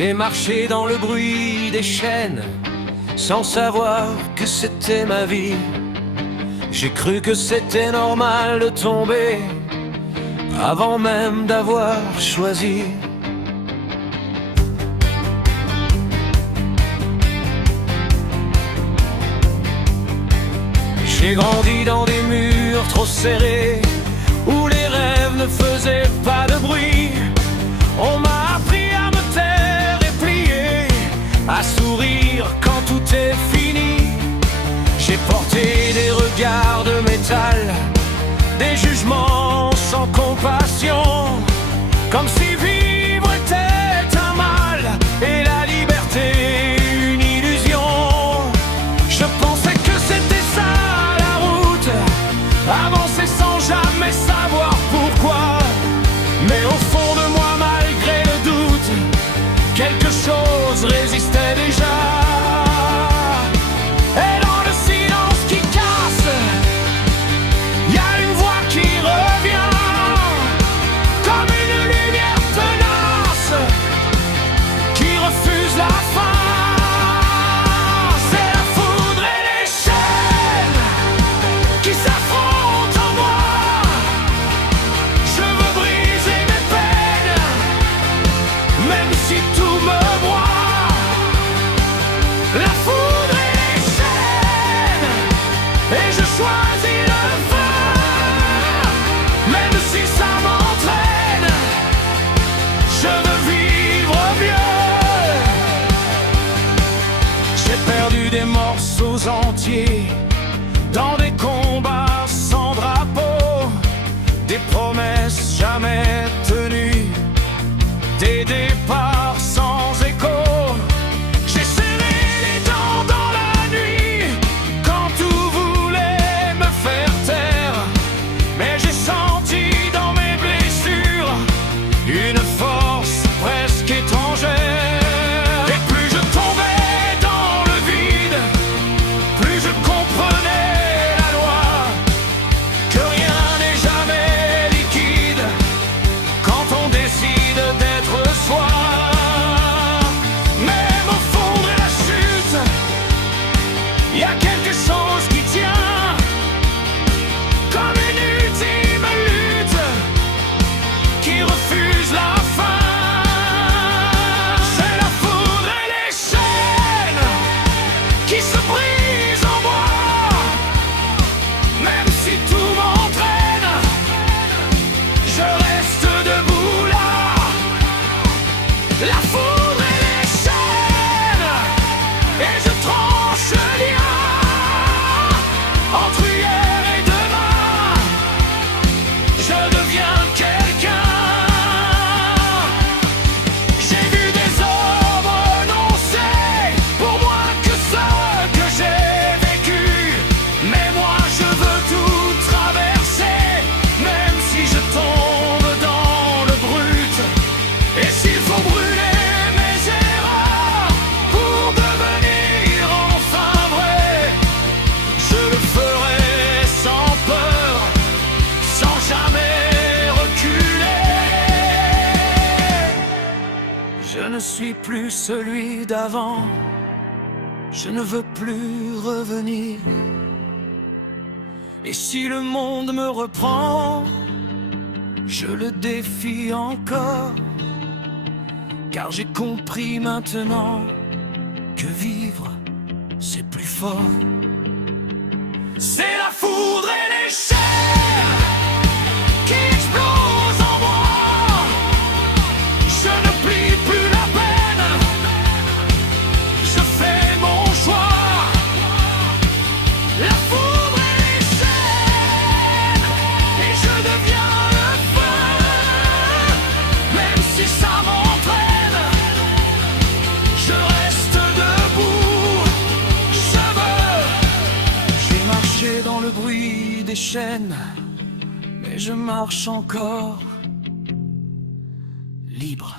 J'ai marché dans le bruit des chaînes sans savoir que c'était ma vie. J'ai cru que c'était normal de tomber avant même d'avoir choisi. J'ai grandi dans des murs trop serrés où les rêves ne faisaient pas de bruit. On m'a appris à me taire et plier, à sourire quand tout est fini. J'ai porté des regards de métal, des jugements sans compassion, comme si vivre était un mal et la liberté une illusion. Je pensais que c'était ça la route, avancer sans jamais savoir pourquoi. Mais au fond de moi, malgré le doute, quelque chose résistait déjà. Et dans le silence qui casse, il y a une voix qui revient, comme une lumière tenace qui refuse la fin. C'est la foudre et les chaînes qui s'affrontent en moi. Je veux briser mes peines, même si tout me broie. La foudre et les chaînes, et je choisis le feu, même si ça m'entraîne. Je veux vivre mieux. J'ai perdu des morceaux entiers dans des combats sans drapeau, des promesses jamais tenues, des départs sans écho. J'ai serré les dents dans la nuit quand tout voulait me faire taire, mais j'ai senti dans mes blessures une force presque étrangère. Et plus je tombais dans le vide, plus je comprenais la loi, que rien n'est jamais liquide quand on décide d'être soi. Même au fond de la chute, il y a quelque chose qui tient, comme une ultime lutte qui refuse la fin. C'est la foudre et les chaînes qui se brisent en moi, même si tout m'entraîne, je reste debout là. La foudre et les chaînes, et je tranche le lien entre hier et demain. Je deviens quelqu'un. J'ai vu des hommes renoncer pour moins que ce que j'ai vécu, mais moi je veux tout traverser, même si je tombe dans le brut. Et s'il faut brûler mes erreurs pour devenir enfin vrai, je le ferai sans peur, sans jamais reculer. Je ne suis plus celui d'avant, je ne veux plus revenir. Et si le monde me reprend, je le défie encore, car j'ai compris maintenant que vivre, c'est plus fort. C'est la foudre et les chaînes qui explosent en moi. Je ne plie plus la peine, je fais mon choix. La foudre et les chaînes, et je deviens le feu, même si ça m'entraîne, je reste debout. Je veux. J'ai marché dans le bruit des chaînes, mais je marche encore libre.